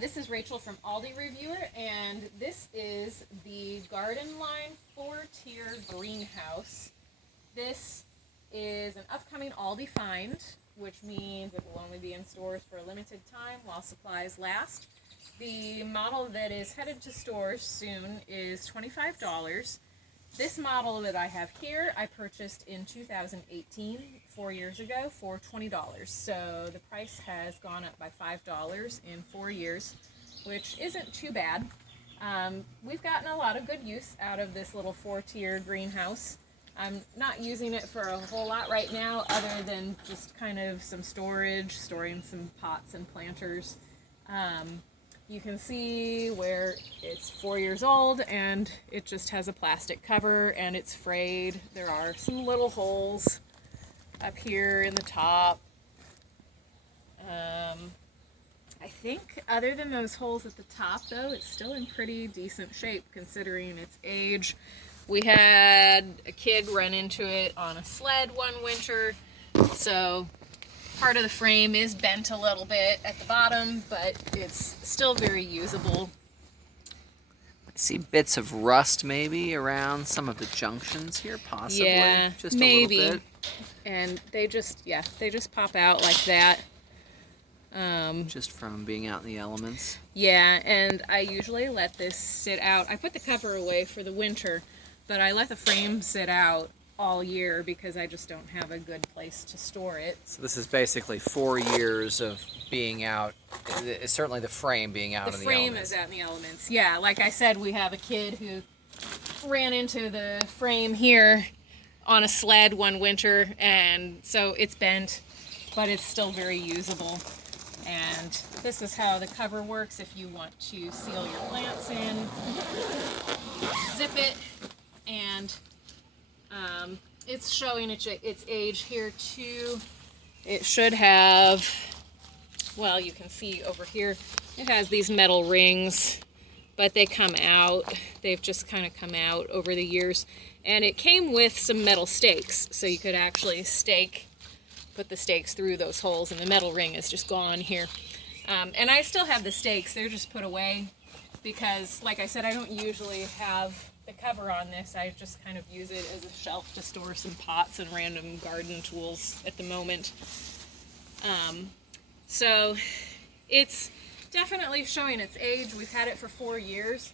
this is Rachel from Aldi Reviewer, and this is the Gardenline 4-tier greenhouse. This is an upcoming Aldi find, which means it will only be in stores for a limited time while supplies last. The model that is headed to stores soon is $25. This model that I have here, I purchased in 2018, 4 years ago, for $20. So the price has gone up by $5 in 4 years, which isn't too bad. We've gotten a lot of good use out of this little 4-tier greenhouse. I'm not using it for a whole lot right now, other than just kind of some storage, storing some pots and planters. You can see where it's 4 years old and it just has a plastic cover and it's frayed. There are some little holes up here in the top. I think other than those holes at the top though, it's still in pretty decent shape considering its age. We had a kid run into it on a sled one winter, so part of the frame is bent a little bit at the bottom, but it's still very usable. I see bits of rust maybe around some of the junctions here, possibly. Yeah, just maybe. A little bit. And they just pop out like that. Just from being out in the elements. Yeah, and I usually let this sit out. I put the cover away for the winter, but I let the frame sit out all year because I just don't have a good place to store it. So this is basically 4 years of being out, certainly the frame being out in the elements. The frame is out in the elements, yeah. Like I said, we have a kid who ran into the frame here on a sled one winter, and so it's bent, but it's still very usable. And this is how the cover works if you want to seal your plants in. Zip it, and it's showing its age here too. It should have, well, you can see over here, it has these metal rings, but they come out. They've just kind of come out over the years. And it came with some metal stakes, so you could actually put the stakes through those holes, and the metal ring is just gone here. And I still have the stakes. They're just put away because, like I said, I don't usually have the cover on this. I just kind of use it as a shelf to store some pots and random garden tools at the moment. So it's definitely showing its age. We've had it for 4 years,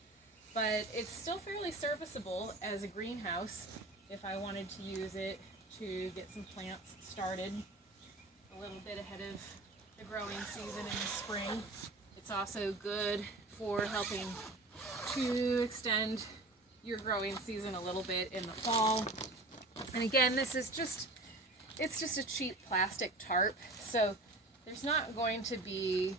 but it's still fairly serviceable as a greenhouse if I wanted to use it to get some plants started a little bit ahead of the growing season in the spring. It's also good for helping to extend your growing season a little bit in the fall. And again, this is it's just a cheap plastic tarp, so there's not going to be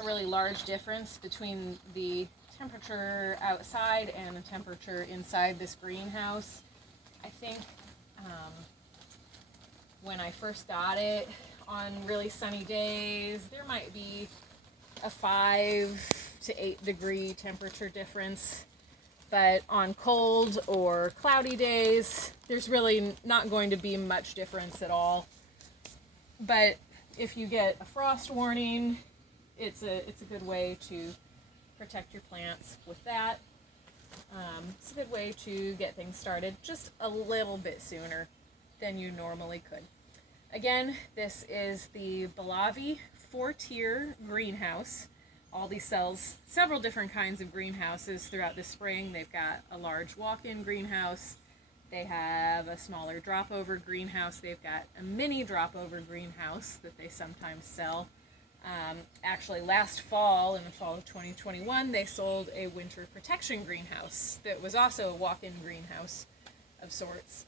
a really large difference between the temperature outside and the temperature inside this greenhouse. I think when I first got it, on really sunny days, there might be a 5 to 8 degree temperature difference. But on cold or cloudy days, there's really not going to be much difference at all. But if you get a frost warning, it's a good way to protect your plants with that. It's a good way to get things started just a little bit sooner than you normally could. Again, this is the Balavi 4-tier greenhouse. Aldi sells several different kinds of greenhouses throughout the spring. They've got a large walk-in greenhouse. They have a smaller drop-over greenhouse. They've got a mini drop-over greenhouse that they sometimes sell. Actually, last fall, in the fall of 2021, they sold a winter protection greenhouse that was also a walk-in greenhouse of sorts.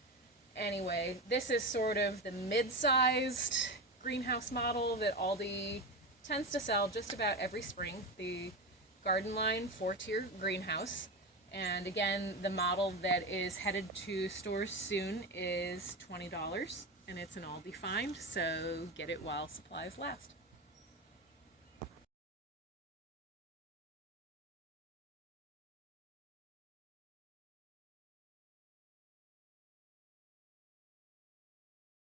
Anyway, this is sort of the mid-sized greenhouse model that Aldi tends to sell just about every spring, the Gardenline 4-tier greenhouse. And again, the model that is headed to stores soon is $20, and it's an Aldi find, so get it while supplies last.